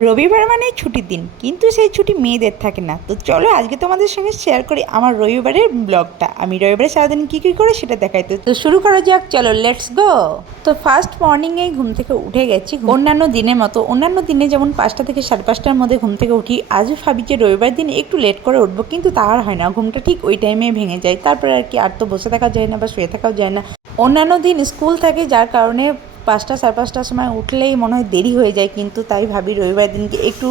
রবিবার মানে ছুটির দিন, কিন্তু সেই ছুটি মেয়েদের থাকে না। তো চলো আজকে তোমাদের সঙ্গে শেয়ার করি আমার রবিবারের ব্লগটা। আমি রবিবারে সারাদিন কী কী করে সেটা দেখাই। তো শুরু করা যাক, চলো লেটস গো। তো ফার্স্ট মর্নিংয়েই ঘুম থেকে উঠে গেছি। অন্যান্য দিনের মতো, অন্যান্য দিনে যেমন 5টা থেকে 5:30টার মধ্যে ঘুম থেকে উঠি, আজও ভাবি যে রবিবার দিন একটু লেট করে উঠবো, কিন্তু তা আর হয় না। ঘুমটা ঠিক ওই টাইমে ভেঙে যায়। তারপরে আর কি, আর তো বসে থাকা যায় না বা শুয়ে থাকাও যায় না। অন্যান্য দিন স্কুল থাকে, যার কারণে 5টা 5:30টার সময় উঠলেই মনে হয় দেরি হয়ে যায়, কিন্তু তাই ভাবি রবিবার দিনকে একটু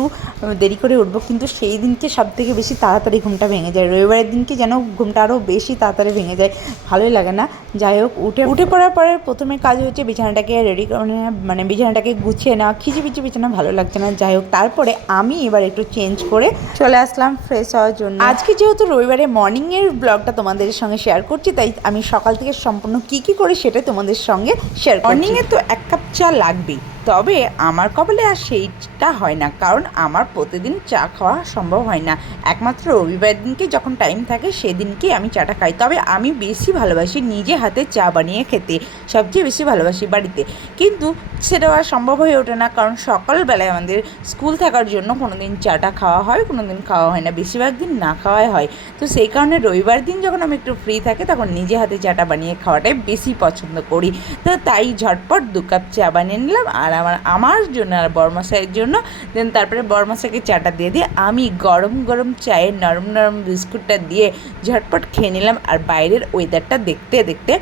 দেরি করে উঠবো, কিন্তু সেই দিনকে সব থেকে বেশি তাড়াতাড়ি ঘুমটা ভেঙে যায়। রবিবারের দিনকে যেন ঘুমটা আরও বেশি তাড়াতাড়ি ভেঙে যায়, ভালোই লাগে না। যাই হোক, উঠে পড়ার পরে প্রথমে কাজ হচ্ছে বিছানাটাকে রেডি করে নেওয়া, মানে বিছানাটাকে গুছিয়ে নেওয়া। খিচিপিচি বিছানা ভালো লাগছে না। যাই হোক, তারপরে আমি এবার একটু চেঞ্জ করে চলে আসলাম ফ্রেশ হওয়ার জন্য। আজকে যেহেতু রবিবারে মর্নিংয়ের ব্লগটা তোমাদের সঙ্গে শেয়ার করছি, তাই আমি সকাল থেকে সম্পূর্ণ কী করি সেটাই তোমাদের সঙ্গে শেয়ার করছি। মর্নিংয়ে তো 1 কাপ চা লাগবেই, তবে আমার কপালে আর সেইটা হয় না, কারণ আমার প্রতিদিন চা খাওয়া সম্ভব হয় না। একমাত্র রবিবার দিনকে যখন টাইম থাকে সেদিনকে আমি চাটা খাই। তবে আমি বেশি ভালোবাসি নিজে হাতে চা বানিয়ে খেতে, সবচেয়ে বেশি ভালোবাসি বাড়িতে। কিন্তু সেটা আর সম্ভব হয়ে ওঠে না, কারণ সকালবেলায় আমাদের স্কুল থাকার জন্য কোনো দিন চাটা খাওয়া হয়, কোনো দিন খাওয়া হয় না, বেশিরভাগ দিন না খাওয়াই হয়। তো সেই কারণে রবিবার দিন যখন আমি একটু ফ্রি থাকি, তখন নিজে হাতে চাটা বানিয়ে খাওয়াটাই বেশি পছন্দ করি। তো তাই ঝটপট 2 কাপ চা বানিয়ে নিলাম, আর আমার জন্য আর বড়মশাইয়ের জন্য। দেন তারপরে বড়মশাইকে চাটা দিয়ে দিয়ে আমি গরম গরম চায়ে নরম নরম বিস্কুটটা দিয়ে ঝটপট খেয়ে নিলাম। আর বাইরের ওয়েদারটা দেখতে দেখতে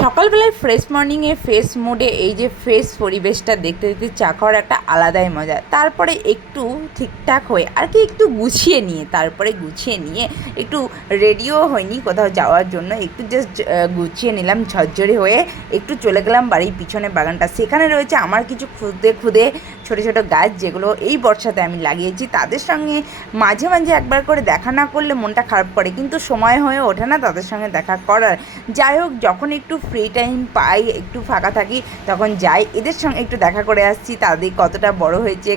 সকালবেলায় ফ্রেশ মর্নিংয়ে ফ্রেশ মুডে এই যে ফ্রেশ পরিবেশটা দেখতে দেখতে চা খাওয়ার একটা আলাদাই মজা। তারপরে একটু ঠিকঠাক হয়ে আর কি একটু গুছিয়ে নিয়ে একটু রেডিও হয়নি কোথাও যাওয়ার জন্য, একটু জাস্ট গুছিয়ে নিলাম ঝরঝরে হয়ে। একটু চলে গেলাম বাড়ির পিছনে বাগানটা। সেখানে রয়েছে আমার কিছু খুদে ছোটো ছোটো গাছ, যেগুলো এই বর্ষাতে আমি লাগিয়েছি। তাদের সঙ্গে মাঝে মাঝে একবার করে দেখা না করলে মনটা খারাপ করে, কিন্তু সময় হয়ে ওঠে না তাদের সঙ্গে দেখা করার। যাই হোক, যখন একটু ফ্রি টাইম পাই, একটু ফাঁকা থাকি, তখন যাই, এদের সঙ্গে একটু দেখা করে আসছি। তাদের কতটা বড় হয়েছে,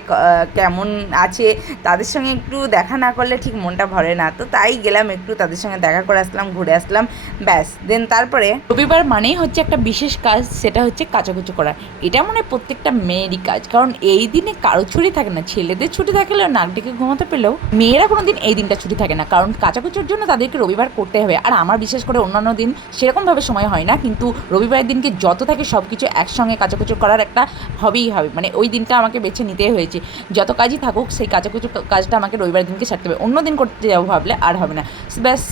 কেমন আছে, তাদের সঙ্গে একটু দেখা না করলে ঠিক মনটা ভরে না। তো তাই গেলাম, একটু তাদের সঙ্গে দেখা করে আসলাম, ঘুরে আসলাম, ব্যাস। দেন তারপরে রবিবার মানেই হচ্ছে একটা বিশেষ কাজ, সেটা হচ্ছে কাচাকুচো করা। এটা মনে হয় প্রত্যেকটা মেয়েরই কাজ, কারণ এই দিনে কারো ছুটি থাকে না। ছেলেদের ছুটি থাকলেও নাক ডেকে ঘুমাতে পেলেও মেয়েরা কোনো দিন এই দিনটা ছুটি থাকে না, কারণ কাচাকুচোর জন্য তাদেরকে রবিবার করতে হবে। আর আমার বিশেষ করে অন্যান্য দিন সেরকমভাবে সময় হয় না, কিন্তু রবিবারের দিনকে যত থাকে সব কিছু একসঙ্গে কাচাকুচো করার একটা হবেই হবে। মানে ওই দিনটা আমাকে বেছে নিতেই হয়েছে। যত কাজই থাকুক, সেই কাচাকুচো কাজটা আমাকে রবিবারের দিনকে সারতে হবে। অন্য দিন করতে যাবো ভাবলে আর হবে না। ব্যাস,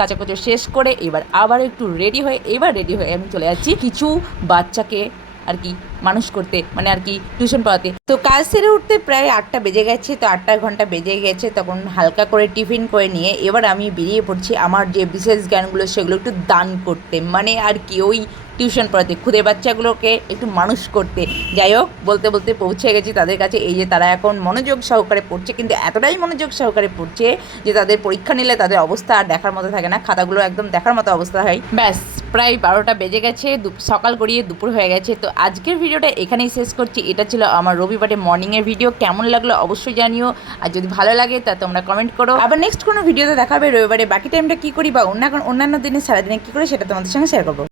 কাচাকুচো শেষ করে এবার আবার একটু রেডি হয়ে আমি চলে যাচ্ছি কিছু বাচ্চাকে আর কি মানুষ করতে, মানে আর কি টিউশন পড়াতে। তো কাজ সেরে উঠতে প্রায় 8টা বেজে গেছে। তো 8টা ঘন্টা বেজে গেছে, তখন হালকা করে টিফিন করে নিয়ে এবার আমি বেরিয়ে পড়ছি আমার যে বিশেষ জ্ঞানগুলো সেগুলো একটু দান করতে, মানে আর কি ওই টিউশন পড়াতে, খুদে বাচ্চাগুলোকে একটু মানুষ করতে। যাই হোক, বলতে বলতে পৌঁছে গেছি তাদের কাছে। এই যে তারা এখন মনোযোগ সহকারে পড়ছে, কিন্তু এতটাই মনোযোগ সহকারে পড়ছে যে তাদের পরীক্ষা নিলে তাদের অবস্থা আর দেখার মতো থাকে না, খাতাগুলো একদম দেখার মতো অবস্থা হয়। ব্যাস, প্রায় 12টা বেজে গেছে, সকাল গড়িয়ে দুপুর হয়ে গেছে। তো আজকের ভিডিওটা এখানেই শেষ করছি। এটা ছিল আমার রবিবারে মর্নিংয়ের ভিডিও। কেমন লাগলো অবশ্যই জানিও, আর যদি ভালো লাগে তা তোমরা কমেন্ট করো। আবার নেক্সট কোনো ভিডিওতে দেখা হবে রবিবারে বাকি টাইমটা কী করি, বা অন্যান্য দিনে সারাদিনে কী করি সেটা তোমাদের সঙ্গে শেয়ার করবো।